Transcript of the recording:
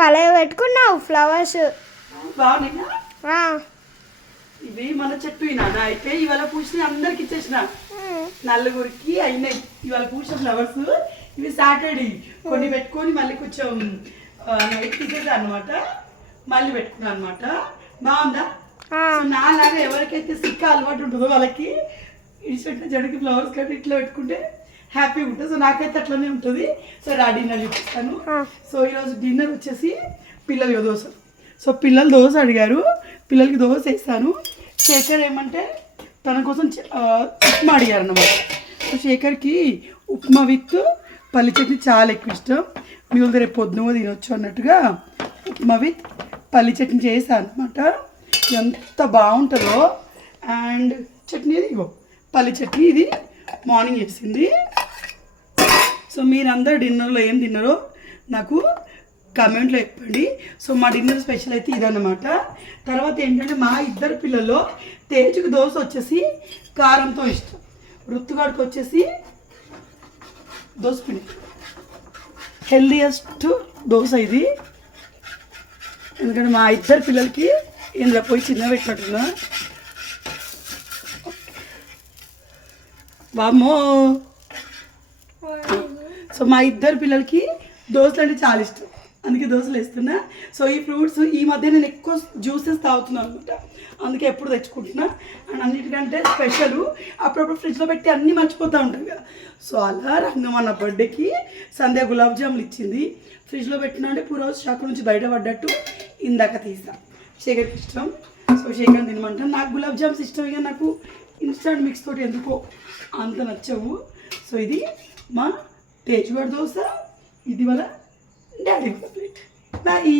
భలే పెట్టుకున్నావు ఫ్లవర్స్. బాగున్నాయినా? ఇవి మన చెట్టు నాన్న అయితే ఇవాళ పూసిన అందరికి ఇచ్చేసిన నలుగురికి అయినాయి ఇవాళ పూసిన ఫ్లవర్స్. ఇవి సాటర్డే కొన్ని పెట్టుకొని మళ్ళీ కొంచెం నైట్ తీసేసా అనమాట, మళ్ళీ పెట్టుకున్నా అనమాట. బాగుందా? నాలాగా ఎవరికైతే సిక్క అలవాటు ఉంటుందో వాళ్ళకి ఇడిచిపెట్టిన చెడుకి ఫ్లవర్స్ కట్టి ఇట్లా పెట్టుకుంటే హ్యాపీగా ఉంటుంది. సో నాకైతే అట్లనే ఉంటుంది. సో డిన్నర్ చూపిస్తాను. సో ఈరోజు డిన్నర్ వచ్చేసి పిల్లలకి దోశ. సో పిల్లలు దోశ అడిగారు, పిల్లలకి దోశ వేస్తాను. శేఖర్ ఏమంటే తన కోసం ఉప్మా అడిగారు అన్నమాట. సో శేఖర్కి ఉప్మా విత్ పల్లి చట్నీ చాలా ఎక్కువ ఇష్టం. మిగిలిన రేపు పొద్దున తినొచ్చు అన్నట్టుగా ఉప్మా విత్ పల్లి చట్నీ చేశాను అనమాట. ఎంత బాగుంటుందో. అండ్ చట్నీ ఇది ఇగో పల్లి చట్నీ, ఇది మార్నింగ్ చేసింది. సో మీరందరూ డిన్నర్లో ఏం తిన్నారో నాకు కమెంట్లో చెప్పండి. సో మా డిన్నర్ స్పెషల్ అయితే ఇదన్నమాట. తర్వాత ఏంటంటే మా ఇద్దరు పిల్లల్లో తేజుకు దోశ వచ్చేసి కారంతో ఇష్టం, రుతుగాడికి వచ్చేసి దోశ పిండి. హెల్దియెస్ట్ దోశ ఇది, ఎందుకంటే మా ఇద్దరు పిల్లలకి ఇందులో పోయి చిన్న పెట్టినట్టున్నా. వామ్మో. సో మా ఇద్దరు పిల్లలకి దోశలు అంటే చాలా ఇష్టం, అందుకే దోశలు వేస్తున్నా. సో ఈ ఫ్రూట్స్ ఈ మధ్య నేను ఎక్కువ జ్యూసెస్ తాగుతున్నాను అనమాట, అందుకే ఎప్పుడు తెచ్చుకుంటున్నా. అండ్ అన్నిటికంటే స్పెషల్ అప్పుడప్పుడు ఫ్రిడ్జ్లో పెట్టి అన్నీ మర్చిపోతూ ఉంటాయి కదా. సో అలా రంగమన్న బర్త్డేకి సంధ్య గులాబ్ జాములు ఇచ్చింది. ఫ్రిడ్జ్లో పెట్టినా అంటే పూర్వ షాక్ నుంచి బయటపడ్డట్టు ఇందాక తీసా. శేఖర్కి ఇష్టం, సో శేఖర్ తినమంటాను. నాకు గులాబ్ జామ్స్ ఇష్టం, ఇక నాకు ఇన్స్టంట్ మిక్స్ తోటి ఎందుకో అంత నచ్చవు. సో ఇది మా తేజుగడ్ దోశ, ఇది వాళ్ళ డాడీ ప్లేట్. బాయ్.